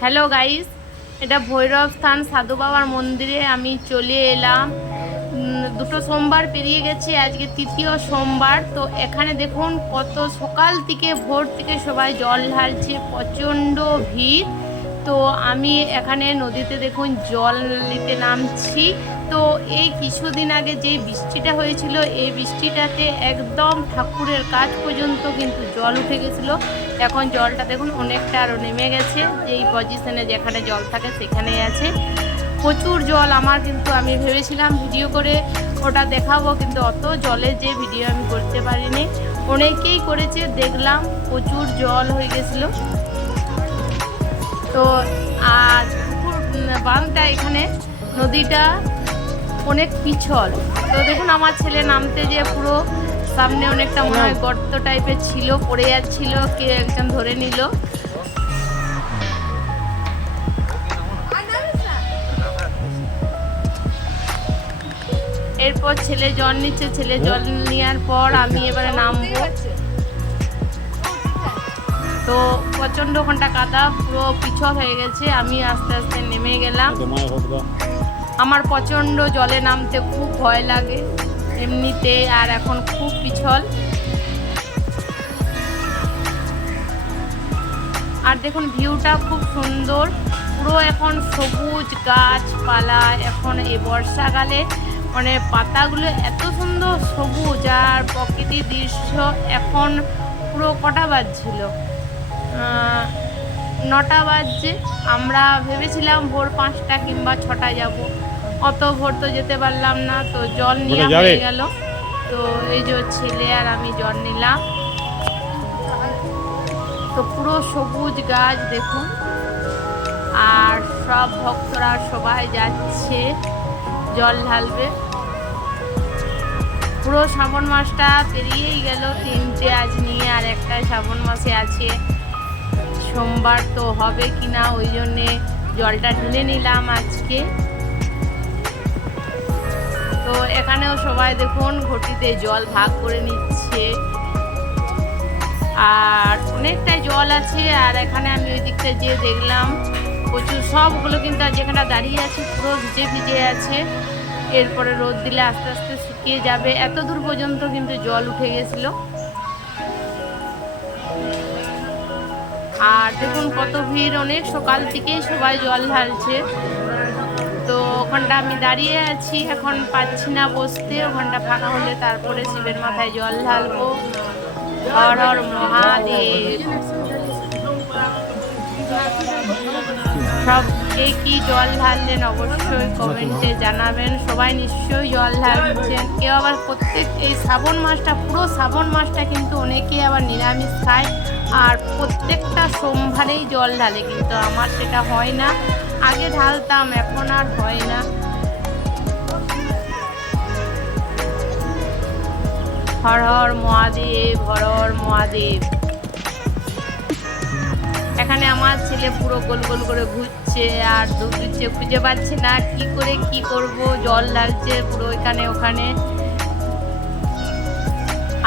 Hello guys, এটা ভৈরব স্থান সাধু বাবার মন্দিরে আমি চলে এলাম। দুটো সোমবার পেরিয়ে গেছে, আজকে তৃতীয় সোমবার। তো এখানে দেখুন কত সকাল থেকে ভোর থেকে সবাই জল ঢালছে, প্রচণ্ড ভিড়। তো আমি এখানে নদীতে দেখুন জল নিতে নামছি। তো এই কিছুদিন আগে যে বৃষ্টিটা হয়েছিল, এই বৃষ্টিটাতে একদম ঠাকুরের কাজ পর্যন্ত কিন্তু জল উঠে গেছিলো। এখন জলটা দেখুন অনেকটা আরও নেমে গেছে, যেই পজিশনে যেখানে জল থাকে সেখানেই আছে প্রচুর জল। আমার কিন্তু আমি ভেবেছিলাম ভিডিও করে ওটা দেখাবো, কিন্তু অত জলে যে ভিডিও আমি করতে পারিনি। অনেকেই করেছে, দেখলাম প্রচুর জল হয়ে গেছিলো। তো আর বাঁধটা এখানে নদীটা অনেক পিছল। তো দেখুন আমার ছেলে নামতে যে পুরো সামনে অনেকটা মনে হয় গর্ত টাইপের ছিল, পড়ে যাচ্ছিল, কে একজন ধরে নিল। এরপর ছেলে জল নিচ্ছে, ছেলে জল নেওয়ার পর আমি এবারে নামবো। তো প্রচণ্ড ঘন্টা কাদা, পুরো পিছল হয়ে গেছে। আমি আস্তে আস্তে নেমে গেলাম। আমার প্রচণ্ড জলে নামতে খুব ভয় লাগে এমনিতে, আর এখন খুব পিছল। আর দেখুন ভিউটা খুব সুন্দর, পুরো এখন সবুজ গাছপালা। এখন এই বর্ষাকালে মানে পাতাগুলো এত সুন্দর সবুজ, আর প্রকৃতির দৃশ্য। এখন পুরো কটা বাজছিল, 9টা বাজছে। আমরা ভেবেছিলাম ভোর 5টা কিংবা 6টায় যাব, অত ভোর তো যেতে পারলাম না। তো জল নেওয়া হয়ে গেল। তো এই যে ছেলে আর আমি জল নিলাম। তো পুরো সবুজ গাছ দেখুন, আর সব ভক্তরা সবাই যাচ্ছে জল ঢালবে। পুরো শ্রাবণ মাসটা পেরিয়েই গেল, 3টে আজ নিয়ে, আর একটাই শ্রাবণ মাসে আছে সোমবার। তো হবে কিনা ওই জন্যে জলটা ঢেলে নিলাম আজকে। তো এখানেও সবাই দেখুন ঘটিতে জল ভাগ করে নিচ্ছে, আর অনেকটাই জল আছে। আর এখানে আমি ওই দিকটা যেয়ে দেখলাম প্রচুর, সবগুলো কিন্তু আর যেখানে দাঁড়িয়ে আছে পুরো ভিজে ভিজে আছে। এরপরে রোদ দিলে আস্তে আস্তে শুকিয়ে যাবে। এত দূর পর্যন্ত কিন্তু জল উঠে গেছিলো। আর দেখুন কত ভিড়, অনেক সকাল থেকেই সবাই জল ঢালছে। তো ওখানটা আমি দাঁড়িয়ে আছি, এখন পাচ্ছি না বসতে। ওখানটা ফাঁকা হলে তারপরে শিবের মাথায় জল ঢালবো। হর হর মহাদেব। সব কে কি জল ঢাললেন অবশ্যই কমেন্টে জানাবেন। সবাই নিশ্চয়ই জল ঢালছেন। কেউ আবার প্রত্যেক এই শ্রাবণ মাসটা, পুরো শ্রাবণ মাসটা কিন্তু অনেকেই আবার নিরামিষ খায়, আর প্রত্যেকটা সোমবারেই জল ঢালে। কিন্তু আমার সেটা হয় না, আগে ঢালতাম, এখন আর হয় না। হর হর মহাদেব, হর হর মহাদেব। এখানে আমার ছেলে পুরো গোল গোল করে ঘুরছে আর দৌড়ছে, খুঁজে পাচ্ছে না কি করে কি করব। জল ঢালছে পুরো এখানে ওখানে।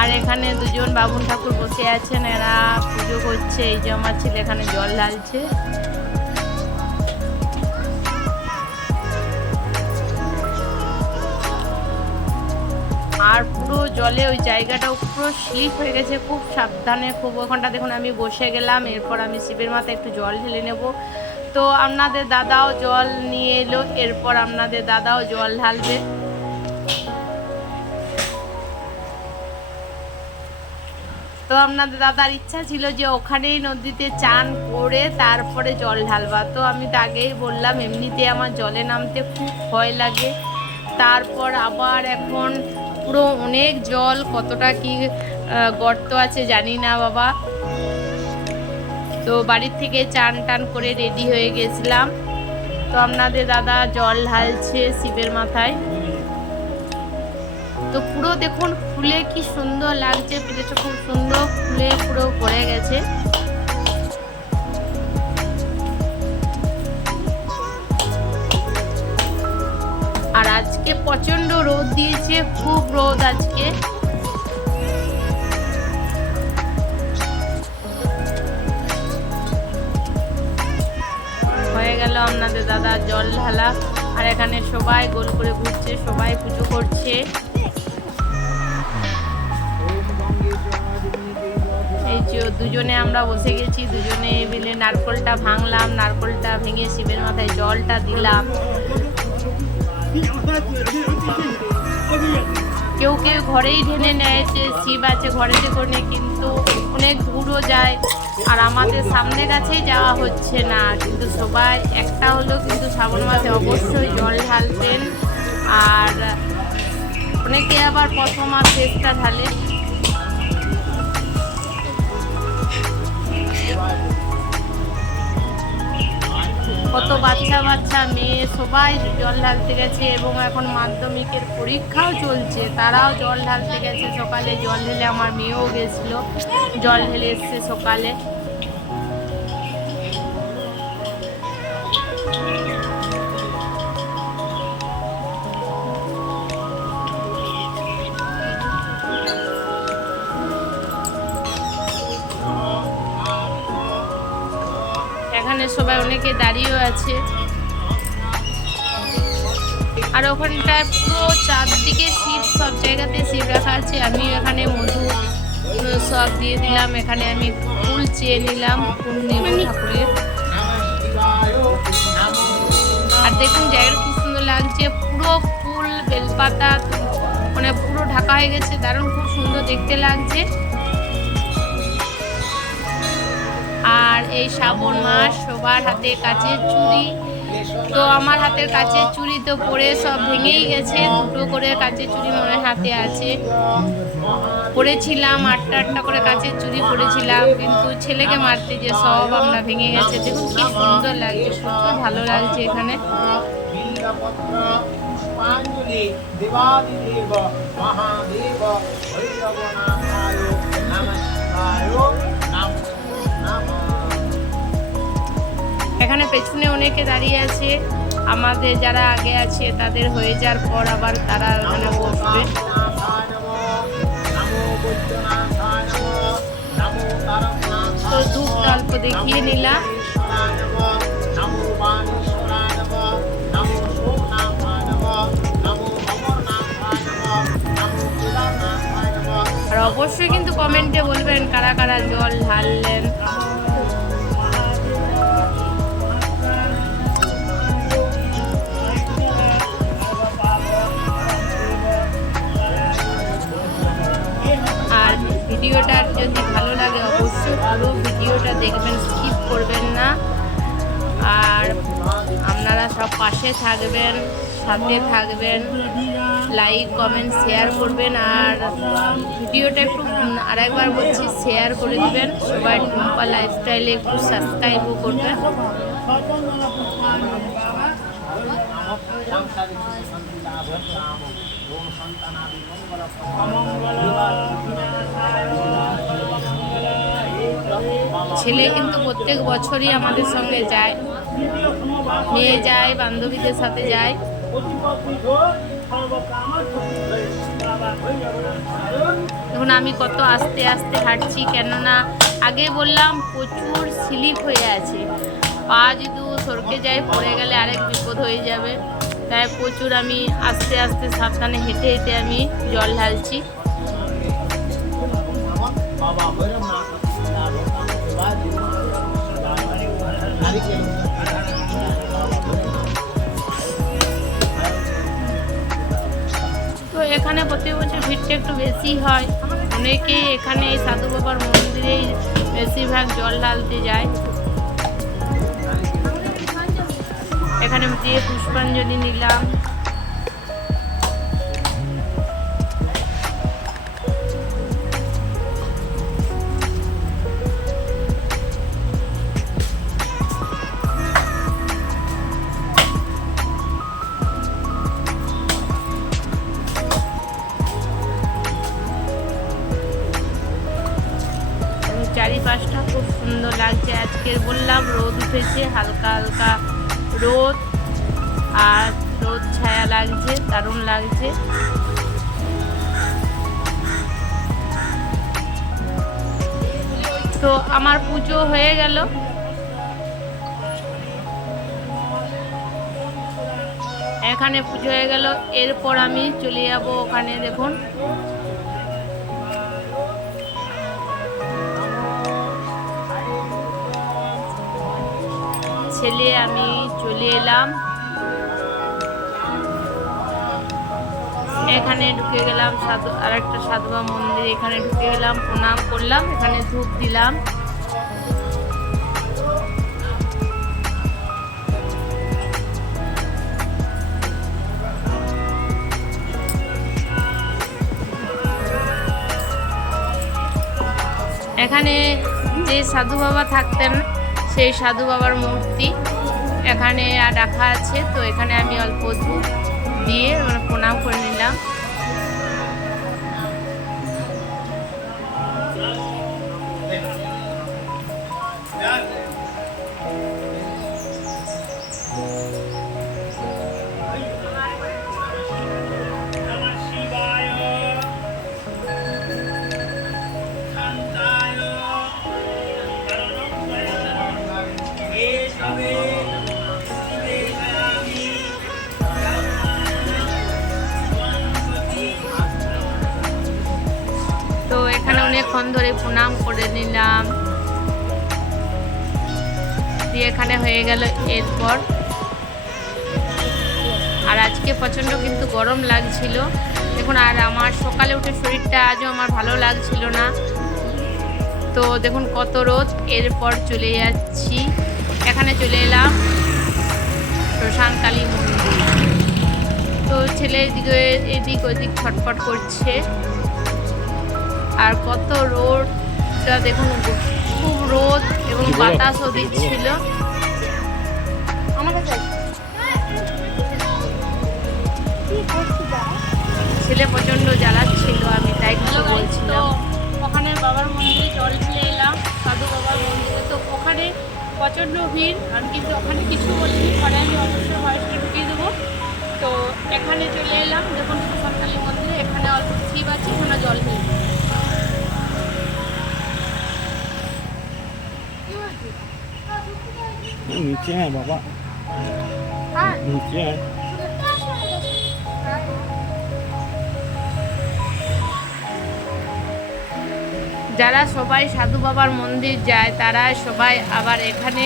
আর এখানে দুজন বামুন ঠাকুর বসে আছেন, এরা পুজো করছে। এই যে আমার ছেলে এখানে জল ঢালছে। আর পুরো জলে ওই জায়গাটাও পুরো স্লিপ হয়ে গেছে, খুব সাবধানে। খুব ওখানটা দেখুন আমি বসে গেলাম। এরপর আমি শিবের মাথায় একটু জল ঢেলে নেব। তো আপনাদের দাদাও জল নিয়ে এলো, এরপর আপনাদের দাদাও জল ঢালবে। তো আপনাদের দাদার ইচ্ছা ছিল যে ওখানেই নদীতে চান করে তারপরে জল ঢালবা। তো আমি তো আগেই বললাম এমনিতে আমার জলে নামতে খুব ভয় লাগে। তারপর আবার এখন পুরো অনেক জল, কতটা কি গর্ত আছে জানি না বাবা। তো বাড়ির থেকে চান টান করে রেডি হয়ে গেছিলাম। তো আপনাদের দাদা জল ঢালছে শিবের মাথায়। তো পুরো দেখুন ফুলে কি সুন্দর লাগছে, প্লেটটা খুব সুন্দর ফুলে পুরো ভরে গেছে। আর আজকে প্রচন্ড রোদ দিয়েছে, খুব রোদ আজকে। গেল আপনাদের দাদা জল ঢালা, আর এখানে সবাই গোল করে ঘুরছে, সবাই পুজো করছে। এই যে দুজনে আমরা বসে গেছি, দুজনে মিলে নারকলটা ভাঙলাম, নারকলটা ভেঙে শিবের মাথায় জলটা দিলাম। কেউ কেউ ঘরেই ঢেলে নেয়, যে শিব আছে ঘরেতে করে, কিন্তু অনেক দূরও যায়, আর আমাদের সামনে কাছেই যাওয়া হচ্ছে না। কিন্তু সবাই একটা হলেও কিন্তু শ্রাবণ মাসে অবশ্যই জল ঢালতেন, আর অনেকে আবার প্রথম আর শেষটা ঢালে। কত বাচ্চা বাচ্চা মেয়ে সবাই জল ঢালতে গেছে, এবং এখন মাধ্যমিকের পরীক্ষাও চলছে, তারাও জল ঢালতে গেছে। সকালে জল ঢেলে আমার মেয়েও গেছিল, জল ঢেলে এসছে সকালে। এখানে সবাই অনেকে দাঁড়িয়েও আছে, আর ওখানটায় পুরো চারদিকে শিব, সব জায়গাতে শিব রাখা আছে। আমি এখানে মধু সব দিয়ে দিলাম, এখানে আমি ফুল চেয়ে নিলাম, ফুল নেব ঠাকুরের। আর দেখুন জায়গাটা কি সুন্দর লাগছে, পুরো ফুল বেলপাতা মানে পুরো ঢাকা হয়ে গেছে, দারুণ খুব সুন্দর দেখতে লাগছে। আর এই শ্রাবণ মাস সবার হাতে কাচের চুড়ি, তো আমার হাতের কাচের চুড়ি তো পরে সব ভেঙেই গেছে, দুটো করে কাচের চুড়ি মনে হাতে আছে। পরেছিলাম আটটা করে কাচের চুড়ি পরেছিলাম, কিন্তু ছেলেকে মারতে যে সব আমরা ভেঙে গেছে। দেখুন কি সুন্দর লাগছে, প্রচুর ভালো লাগছে এখানে। এখানে পেছনে অনেকে দাঁড়িয়ে আছে, আমাদের যারা আগে আছে তাদের হয়ে যাওয়ার পর আবার তারা এখানে বসবে। তো ধূপ অল্প দেখিয়ে নিলাম। আর অবশ্যই কিন্তু কমেন্টে বলবেন কারা কারা জল ঢাললেন। আর ভিডিওটা যদি ভালো লাগে অবশ্যই পুরো ভিডিওটা দেখবেন, স্কিপ করবেন না। আর আপনারা সব পাশে থাকবেন, সাথে থাকবেন, লাইক কমেন্ট শেয়ার করবেন। আর ভিডিওটা একটু আরেকবার বলছি, শেয়ার করে দিবেন। সবাই টুম্পা লাইফস্টাইলে একটু সাবস্ক্রাইবও করবেন। ছেলে কিন্তু প্রত্যেক বছরই আমাদের সঙ্গে যায়, নিয়ে যায়, বান্ধবীদের সাথে যায়। এখন আমি কত আস্তে আস্তে হাঁটছি, কেননা আগে বললাম প্রচুর স্লিপ হয়ে আছে, পা যদি সরকে যায় পড়ে গেলে আরেক বিপদ হয়ে যাবে, তাই প্রচুর আমি আস্তে আস্তে সাবধানে হেঁটে হেঁটে আমি জল ঢালছি। তো এখানে প্রতি বছর ভিড়টা একটু বেশি হয়, অনেকেই এখানে এই সাধু বাবার মন্দিরেই বেশিরভাগ জল ঢালতে যায়। এখানে দিয়ে পুষ্পাঞ্জলি নিলাম। চারিপাশটা খুব সুন্দর লাগছে। আজকের বললাম রোদ উঠেছে, হালকা হালকা রোদ, আর রোদ ছায়া লাগছে, দারুণ লাগছে। তো আমার পুজো হয়ে গেল, এখানে পুজো হয়ে গেল। এরপর আমি চলে যাব ওখানে, দেখুন ছেলে আমি চলে এলাম, এখানে ঢুকে গেলাম আরেকটা সাধু বাবা মন্দির। এখানে ঢুকে গেলাম, প্রণাম করলাম, এখানে ধূপ দিলাম। এখানে যে সাধু বাবা থাকতেন সেই সাধু বাবার মূর্তি এখানে রাখা আছে। তো এখানে আমি অল্প ধূপ দিয়ে প্রণাম করে নিলাম। তো এখানে অনেকক্ষণ ধরে প্রণাম করে নিলাম, দিয়ে এখানে হয়ে গেল। এরপর আর আজকে প্রচণ্ড কিন্তু গরম লাগছিল দেখুন, আর আমার সকালে উঠে শরীরটা আজও আমার ভালো লাগছিল না। তো দেখুন কত রোদ। এরপর চলে যাচ্ছি, এখানে চলে এলাম শ্মশান কালী মন্দির। তো ছেলে এদিক ওদিক ছটফট করছে, আর কত রোদটা দেখুন, খুব রোদ এবং বাতাসও দিচ্ছিল। ছেলে প্রচণ্ড জ্বালাচ্ছিল, আমি তাই কিছু বলছিলাম। ওখানে বাবার মন্দিরে জল ঢেলে এলাম, সাধু বাবার মন্দিরে। তো ওখানে প্রচণ্ড ভিড়, আমি কিন্তু ওখানে কিছু বলিনি, পরে আমি অবশ্যই ভয়েসটা ঢুকিয়ে দেবো। তো এখানে চলে এলাম, দেখুন শ্মশান কালী মন্দিরে। এখানে অল্প শিব আছে, এখানে জল ঢেলে नीचे है बाबा, नीचे है। যারা সবাই সাধু বাবার মন্দির যায় তারা সবাই আবার এখানে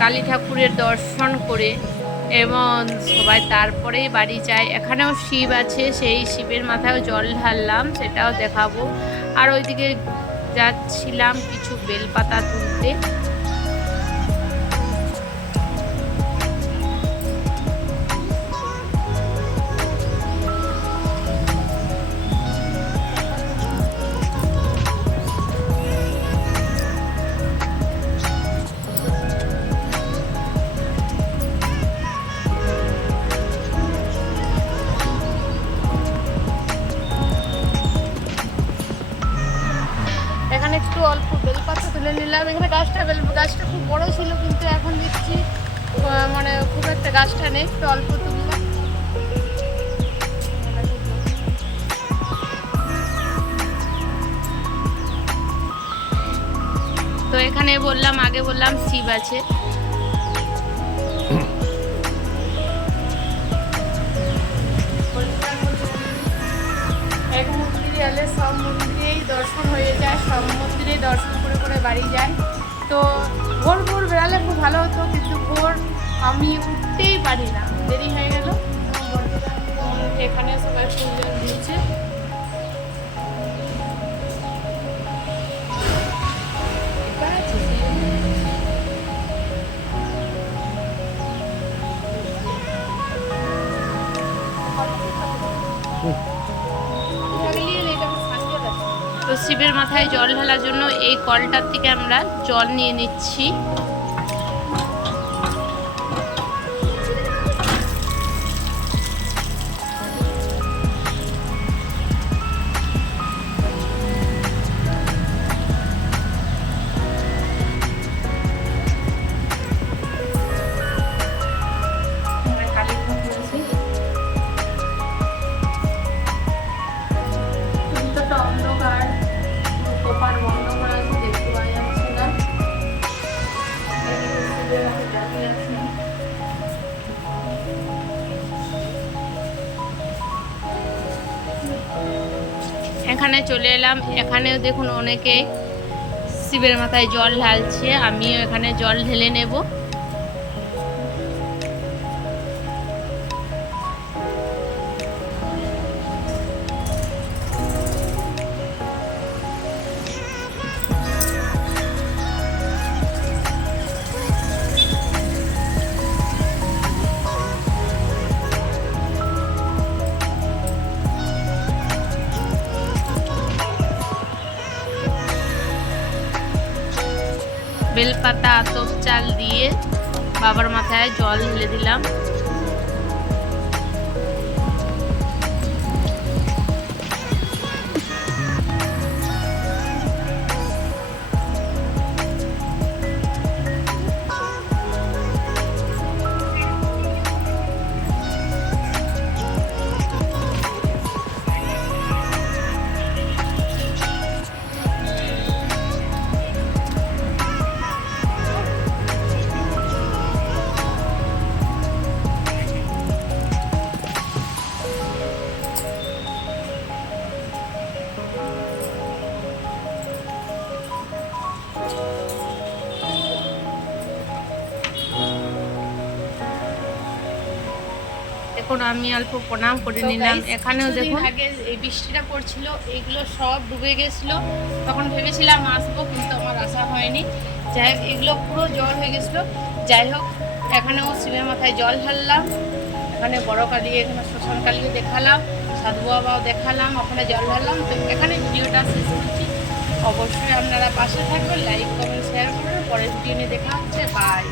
কালী ঠাকুরের দর্শন করে এবং সবাই তারপরেই বাড়ি যায়। এখানেও শিব আছে, সেই শিবের মাথায়ও জল ঢাললাম, সেটাও দেখাবো। আর ওইদিকে যাচ্ছিলাম কিছু বেলপাতা তুলতে। এখানে একটু অল্প বেলপাতা তুলে নিলাম। এখানে গাছটা খুব বড় ছিল, কিন্তু এখন দেখছি মানে খুব একটা গাছটা নেই, একটু অল্প তুললাম। তো এখানে আগে বললাম শিব আছে। এক মন্দিরে এলে সব মন্দিরেই দর্শন হয়ে যায়, সব মন্দিরেই দর্শন করে করে বাড়ি যায়। তো ভোর বেড়ালে খুব ভালো হতো, কিন্তু ভোর আমি উঠতেই পারি না, দেরি হয়ে গেল। এখানে সবাই ফুল দিয়েছে। তো শিবের মাথায় জল ঢালার জন্য এই কলটার থেকে আমরা জল নিয়ে নিচ্ছি। এখানে চলে এলাম। এখানেও দেখুন অনেকে শিবের মাথায় জল ঢালছে, আমিও এখানে জল ঢেলে নেব। বেলপাতা আতপ চাল দিয়ে বাবার মাথায় জল ঢেলে দিলাম। দেখুন আমি অল্প প্রণাম করে নিলাম। এখানেও দেখুন আগে এই বৃষ্টিটা পড়ছিল, এইগুলো সব ডুবে গেছিলো। তখন ভেবেছিলাম আসবো, কিন্তু আমার আসা হয়নি। যাই হোক, এগুলো পুরো জল হয়ে গেছিলো। যাই হোক, এখানেও শিবের মাথায় জল ঢাললাম। এখানে বড় কালী, এখানে শ্মশান কালীও দেখালাম, সাধু বাবাও দেখালাম, ওখানে জল ঢাললাম। তো এখানে ভিডিওটা শেষ করছি। অবশ্যই আপনারা পাশে থাকবেন, লাইক কমেন্ট শেয়ার করবেন। পরের ভিডিও নিয়ে দেখা হচ্ছে। বাই।